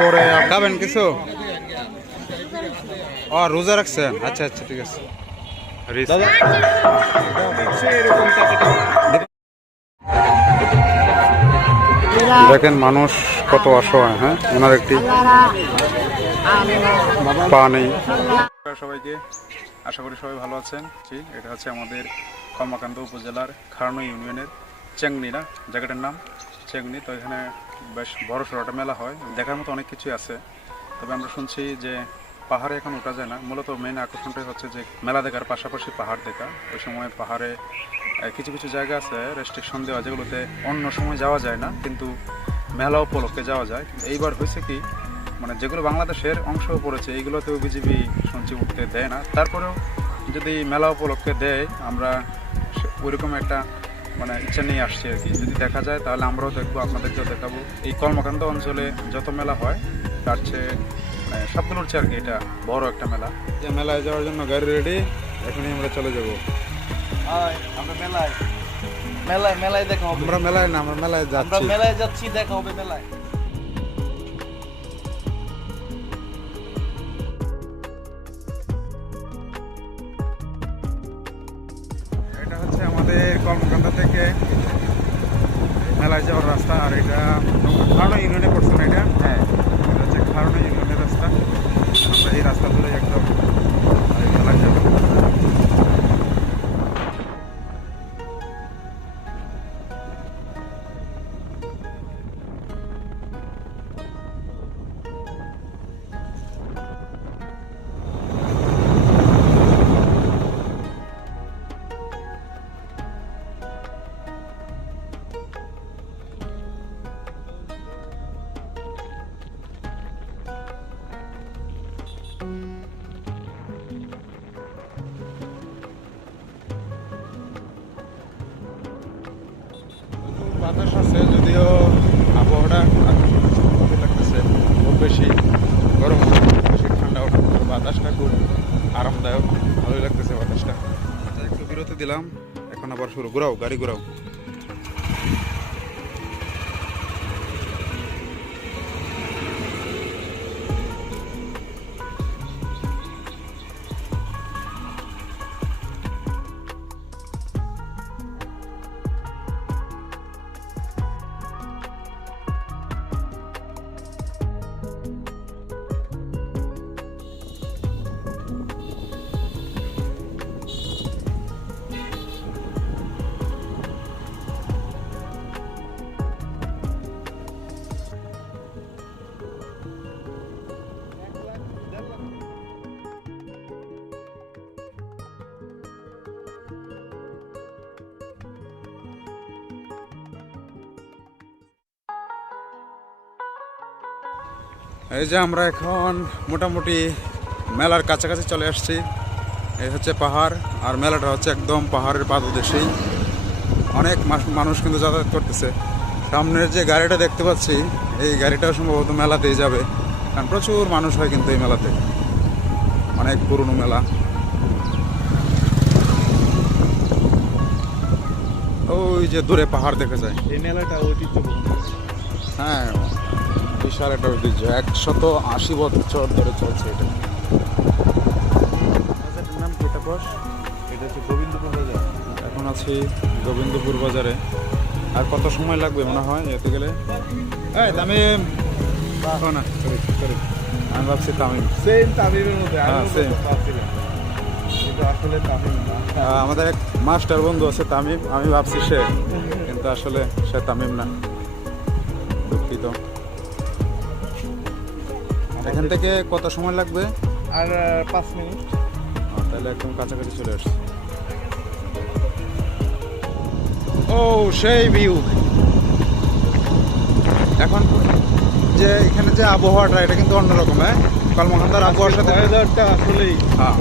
তারপরে খাবেন কিছু? ও রোজা রাখছেন? আচ্ছা আচ্ছা ঠিক আছে। দেখেন মানুষ কত অসহায়। হ্যাঁ, ওনার একটি পা নেই। সবাইকে আশা করি সবাই ভালো আছেন। এটা হচ্ছে আমাদের কলমাকান্দা উপজেলার খারনো ইউনিয়নের চেংনি, না জায়গাটার নাম চেংনি। তো এখানে বেশ বড় সড়ো একটা মেলা হয়, দেখার মতো অনেক কিছুই আছে। তবে আমরা শুনছি যে পাহাড়ে এখন ওঠা যায় না। মূলত মেইন আকর্ষণটাই হচ্ছে যে মেলা দেখার পাশাপাশি পাহাড় দেখা। ওই সময় পাহাড়ে কিছু কিছু জায়গা আছে রেস্ট্রিকশন দেওয়া, যেগুলোতে অন্য সময় যাওয়া যায় না, কিন্তু মেলা উপলক্ষে যাওয়া যায়। এইবার হয়েছে কি, মানে যেগুলো বাংলাদেশের অংশ পড়েছে এইগুলোতেও বিজিবি শুনছি উঠতে দেয় না। তারপরেও যদি মেলা উপলক্ষে দেয়, আমরা ওইরকম একটা মানে ইচ্ছা নিয়ে আসছি আর কি। যদি দেখা যায় তাহলে আমরাও দেখবো, আপনাদেরকেও দেখাবো। এই কলমাকান্দা অঞ্চলে যত মেলা হয় তার চেয়ে মানে সবগুলোর চেয়ে আর কি এটা বড় একটা মেলা। যে মেলায় যাওয়ার জন্য গাড়ি রেডি, এখনই আমরা চলে যাবো। আমরা মেলায় মেলায় মেলায় দেখা হবে। আমরা মেলায় না, আমরা মেলায় যাচ্ছি। আমরা মেলায় যাচ্ছি, দেখা হবে মেলায়। এটা হচ্ছে আমাদের কলমাকান্দা থেকে মেলায় যাওয়ার রাস্তা। আর এটা খারনো ইউনিয়নে পড়ছে না? এটা হ্যাঁ, এটা হচ্ছে খারনো ইউনিয়নের রাস্তা। আমরা এই রাস্তা ধরে একদম মেলায় যাবো। বাতাস আছে, যদিও আবহাওয়াটা ভালো লাগতেছে। খুব বেশি গরম, বেশি ঠান্ডা, বাতাসটা খুব আরামদায়ক, ভালোই লাগতেছে বাতাসটা। আচ্ছা, একটু বিরতি দিলাম, এখন আবার শুরু। ঘুরাও, গাড়ি ঘুরাও। এই যে আমরা এখন মোটামুটি মেলার কাছাকাছি চলে আসছি। এই হচ্ছে পাহাড়, আর মেলাটা হচ্ছে একদম পাহাড়ের পাদদেশেই। অনেক মানুষ কিন্তু যাতায়াত করতেছে। সামনের যে গাড়িটা দেখতে পাচ্ছি, এই গাড়িটাও সম্ভবত মেলাতেই যাবে, কারণ প্রচুর মানুষ হয় কিন্তু এই মেলাতে। অনেক পুরনো মেলা। ওই যে দূরে পাহাড় দেখা যায়। এই মেলাটা ঐতিহ্যপূর্ণ। হ্যাঁ, বিশাল একটা ঐতিহ্য, 180 বছর ধরে চলছে এটা। নাম কি? এটা বস, এটা হচ্ছে গোবিন্দপুর বাজার। এখন আছি গোবিন্দপুর বাজারে। আর কত সময় লাগবে মনে হয় যেতে গেলে? এই তামিম, না সরি সরি, আমি ভাবছি তামিম। সেম তামিমের মধ্যে হ্যাঁ, same. কিন্তু আসলে তামিম না। আমাদের এক মাস্টার বন্ধু আছে তামিম, আমি ভাবছি সে, কিন্তু আসলে সে তামিম না, দুঃখিত। এখান থেকে কত সময় লাগবে? আর 5 মিনিট। তাহলে একদম কাছাকাছি চলে আসছে। ও সেই ভিউ! এখন যে এখানে যে আবহাওয়াটা, এটা কিন্তু অন্যরকম। হ্যাঁ, কলমাকান্দার আবহাওয়ার সাথে ওয়েদারটা আসলেই হ্যাঁ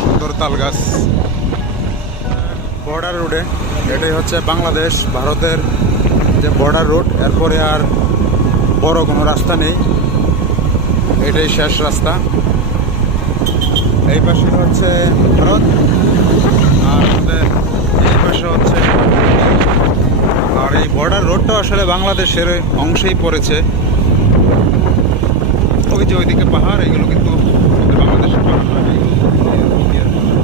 সুন্দর তাল গাছ। বর্ডার রোডে, এটাই হচ্ছে বাংলাদেশ ভারতের যে বর্ডার রোড। এরপরে আর বড় কোনো রাস্তা নেই, এটাই শেষ রাস্তা। এই পাশে হচ্ছে ভারত, আর আমাদের এই পাশে হচ্ছে, আর এই বর্ডার রোডটা আসলে বাংলাদেশের অংশেই পড়েছে। ওই যে ওইদিকে পাহাড়, এগুলো কিন্তু আমাদের বাংলাদেশের পাহাড় না, এগুলো ইন্ডিয়ার পাহাড়।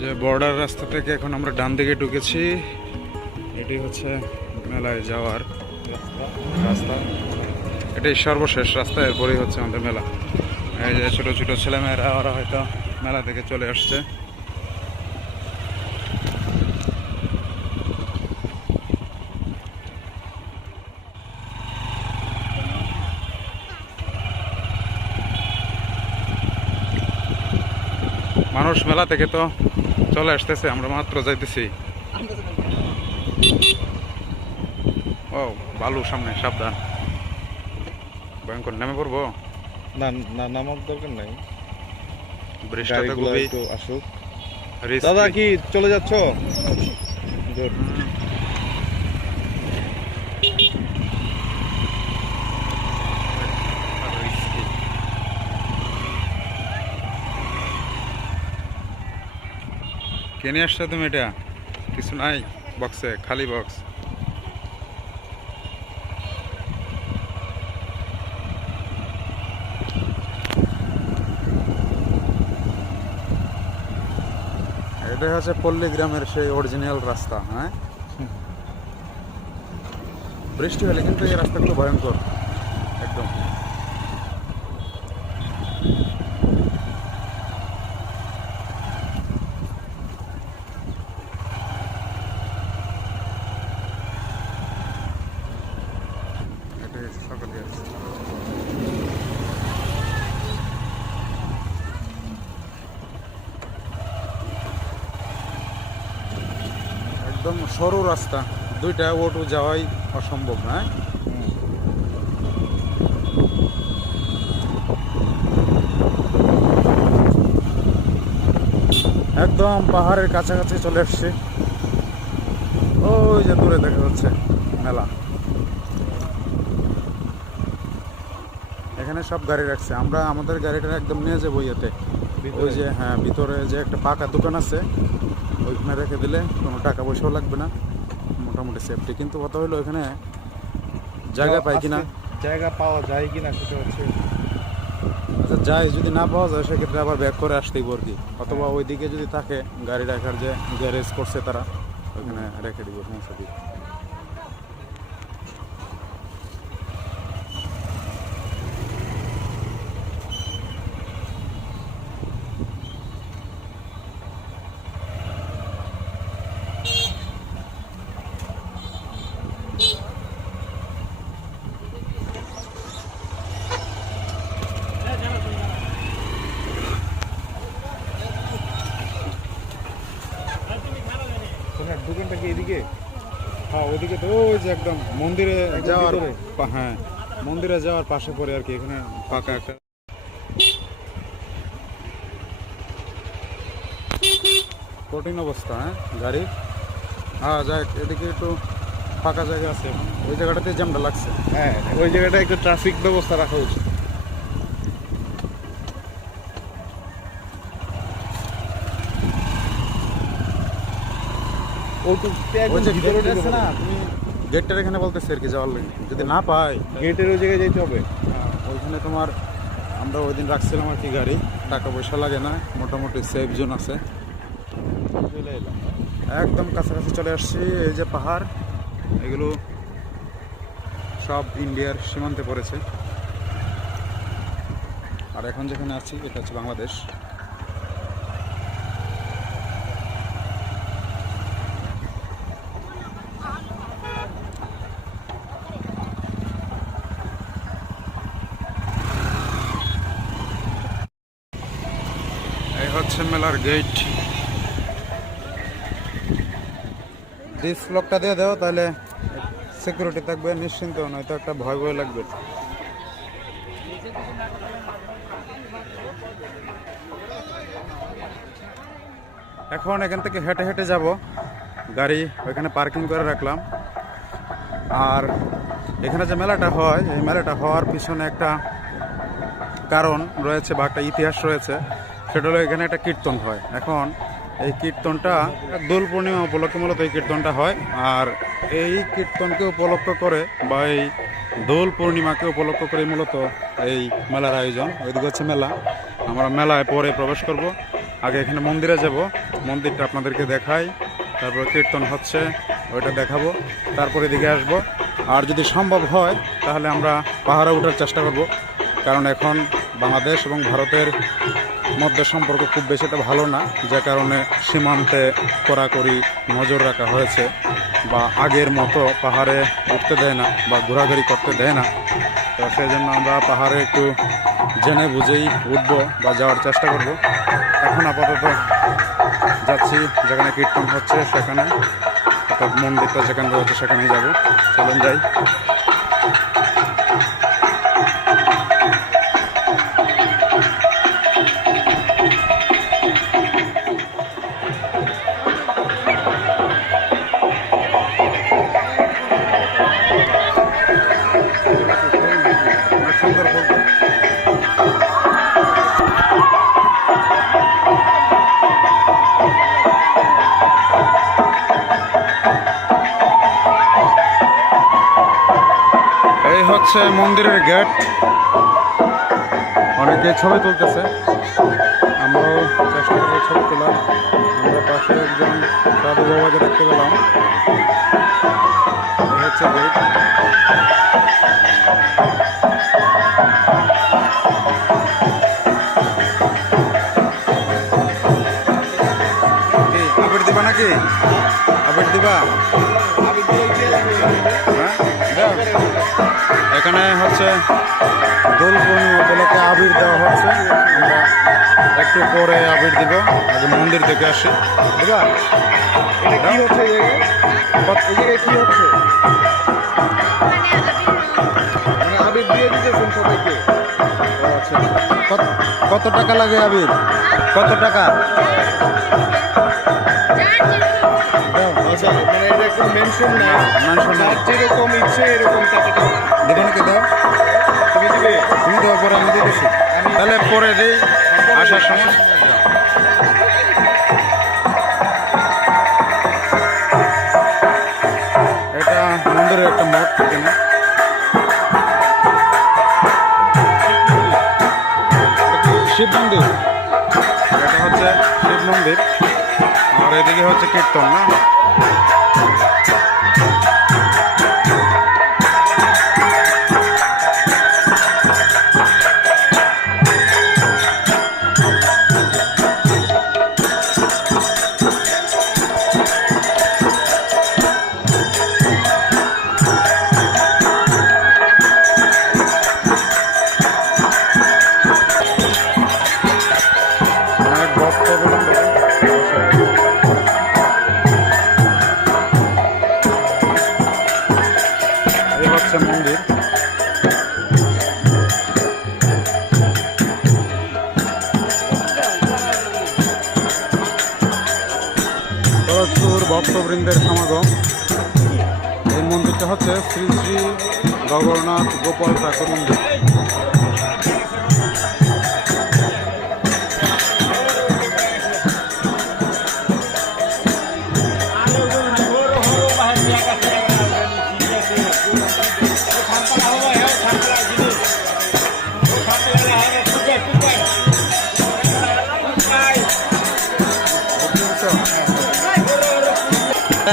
যে বর্ডার রাস্তা থেকে এখন আমরা ডান দিকে ঢুকেছি, এটি হচ্ছে মেলায় যাওয়ার রাস্তা। এটাই সর্বশেষ রাস্তা, এরপরেই হচ্ছে আমাদের মেলা। এই যে ছোট ছোট ছেলেমেয়েরা, ওরা হয়তো মেলা থেকে চলে আসছে। মানুষ মেলা থেকে তো চলে আসতেছে, আমরা মাত্র যাইতেছি। ও বালু সামনে, সাবধান, ভয়ঙ্কর, নেমে পড়বো। না না, নামার দরকার নাই, বৃষ্টিটা তো গাড়িগুলো খুবই একটু আসুক। risky। দাদা কি চলে যাচ্ছ? Good. risky। কে নিয়ে আসছো তুমি? এটা কিছু নাই বক্সে, খালি বক্স। এটা হচ্ছে পল্লীগ্রামের সেই অরিজিনাল রাস্তা। হ্যাঁ, বৃষ্টি হলে কিন্তু এই রাস্তাগুলো ভয়ঙ্কর একদম। এটা সকালে আসছে। একদম সরু রাস্তা, দুইটা অটো যাওয়াই অসম্ভব। হ্যাঁ, একদম পাহাড়ের কাছাকাছি চলে আসছে। ওই যে দূরে দেখা যাচ্ছে মেলা। এখানে সব গাড়ি রাখছে, আমরা আমাদের গাড়িটা একদম নিয়ে যাবো ইয়েতে। ওই যে হ্যাঁ, ভিতরে যে একটা পাকা দোকান আছে, ওইখানে রেখে দিলে কোনো টাকা পয়সাও লাগবে না, মোটামুটি সেফটি। কিন্তু কথা হলো এখানে জায়গা পাই কিনা, জায়গা পাওয়া যায় কিনা সেটা হচ্ছে। আচ্ছা যাই, যদি না পাওয়া যায় সেক্ষেত্রে আবার ব্যাক করে আসতেই আর কি, অথবা ওইদিকে যদি থাকে গাড়ি রাখার যে গ্যারেজ করছে তারা, ওইখানে রেখে দিব সমস্যা কি। তোমার দোকানটা কি এদিকে? হ্যাঁ, ওইদিকে তো ওই যে একদম মন্দিরে যাওয়ার হ্যাঁ, মন্দিরে যাওয়ার পাশে পড়ে আর কি, এখানে পাকা একটা। কঠিন অবস্থা হ্যাঁ গাড়ির। হ্যাঁ যাই, এদিকে একটু ফাঁকা জায়গা আছে, ওই জায়গাটাতে জ্যামটা লাগছে। হ্যাঁ, ওই জায়গাটা একটু ট্রাফিক ব্যবস্থা রাখা উচিত। ওই যে গেট আছে না, তুমি গেটটার এখানে বলতেছি আর কি যাওয়ার লাগে, যদি না পাই গেটের ওই জায়গায় যেতে হবে। ওইখানে তোমার, আমরা ওই দিন রাখছিলাম আর কি গাড়ি, টাকা পয়সা লাগে না, মোটামুটি সেফ জোন আছে। চলে এলাম। একদম কাছাকাছি চলে আসছি। এই যে পাহাড়, এগুলো সব ইন্ডিয়ার সীমান্তে পড়েছে। আর এখন যেখানে আছি এটা হচ্ছে বাংলাদেশ। হচ্ছে মেলার গেট। ডিসলকটা দিয়ে দাও, তাহলে সিকিউরিটি থাকবে, নিশ্চিন্ত নয়তো একটা ভয় ভয় লাগবে। এখন এখান থেকে হেঁটে হেঁটে যাব, গাড়ি ওইখানে পার্কিং করে রাখলাম। আর এখানে যে মেলাটা হয়, এই মেলাটা হওয়ার পিছনে একটা কারণ রয়েছে বা একটা ইতিহাস রয়েছে। সেটা হলো এখানে একটা কীর্তন হয়। এখন এই কীর্তনটা দোল পূর্ণিমা উপলক্ষে মূলত এই কীর্তনটা হয়। আর এই কীর্তনকে উপলক্ষ করে বা এই দোল পূর্ণিমাকে উপলক্ষ করে মূলত এই মেলার আয়োজন। ওইদিকে হচ্ছে মেলা, আমরা মেলায় পরে প্রবেশ করব। আগে এখানে মন্দিরে যাব, মন্দিরটা আপনাদেরকে দেখাই, তারপর কীর্তন হচ্ছে ওইটা দেখাবো, তারপরে এদিকে আসব। আর যদি সম্ভব হয় তাহলে আমরা পাহাড়ে ওঠার চেষ্টা করব, কারণ এখন বাংলাদেশ এবং ভারতের মধ্যে সম্পর্ক খুব বেশি একটা ভালো না, যে কারণে সীমান্তে কড়াকড়ি নজর রাখা হয়েছে বা আগের মতো পাহাড়ে উঠতে দেয় না বা ঘোরাঘুরি করতে দেয় না। তো সেই জন্য আমরা পাহাড়ে একটু জেনে বুঝেই উঠবো বা যাওয়ার চেষ্টা করব। এখন আপাতত যাচ্ছি যেখানে কীর্তন হচ্ছে সেখানে, অর্থাৎ মন্দিরটা যেখানে রয়েছে সেখানেই যাব। চলুন যাই। সুন্দর বলতে এই হচ্ছে মন্দিরের গেট। অনেকে ছবি তুলতেছে, আমরাও চেষ্টা করবো ছবি তোলার। আমরা পাশে একজন সাধু বাবাকে দেখতে পেলাম। এই হচ্ছে গেট। আবির দিবা নাকি? আবির দিবা? হ্যাঁ, এখানে হচ্ছে দোল পূর্ণিমা উপলক্ষে আবির দেওয়া হচ্ছে। আমরা একটু পরে আবির দিব, আগে মন্দির থেকে আসি। দিবা? এটা কি হচ্ছে এই জায়গায় কি হচ্ছে? মানে আবির দিয়ে দিতেছেন সবাইকে? আচ্ছা, কত টাকা লাগে আবির? কত টাকা? আচ্ছা, মানে এটা কোনো মেনশন না, মেনশন না। যার যেরকম ইচ্ছে এরকম টাকাটা দেবে নাকি? দাও, তুমি দিবে। তুমি দেওয়ার পরে আমি দিয়ে দিচ্ছি। তাহলে পরে দিই আসার সময়। এটা মন্দিরের একটা মঠ এখানে। শিব মন্দির, এটা হচ্ছে শিব মন্দির। আর এদিকে হচ্ছে কীর্তন না। অনেক ভক্ত এই হচ্ছে মন্দির। প্রচুর ভক্তবৃন্দের সমাগম। এই মন্দিরটা হচ্ছে শ্রী শ্রী জগন্নাথ গোপাল ঠাকুর মন্দির।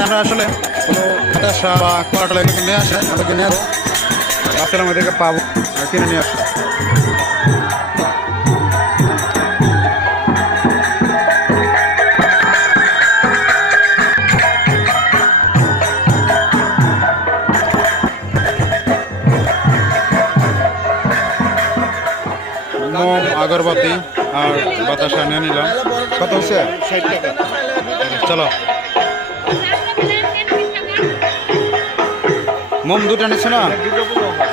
আমরা আসলে কোনো পেশা বা কোয়াটাল এগুলো নিয়ে আসে, আমরা কিনে আসবো, রাস্তার আমাদেরকে পাবো আর কিনে নিয়ে আসবো। মোম, আগরবাতি আর বাতাসা নিয়ে নিলাম। কত হচ্ছে? 60 টাকা। চলো, মোম দুটো নিচ্ছে না, দুর্গা পূজা হয়।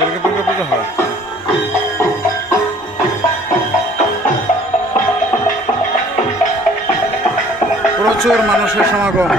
এদিকে দুর্গা পুজো হয়। প্রচুর মানুষের সমাগম।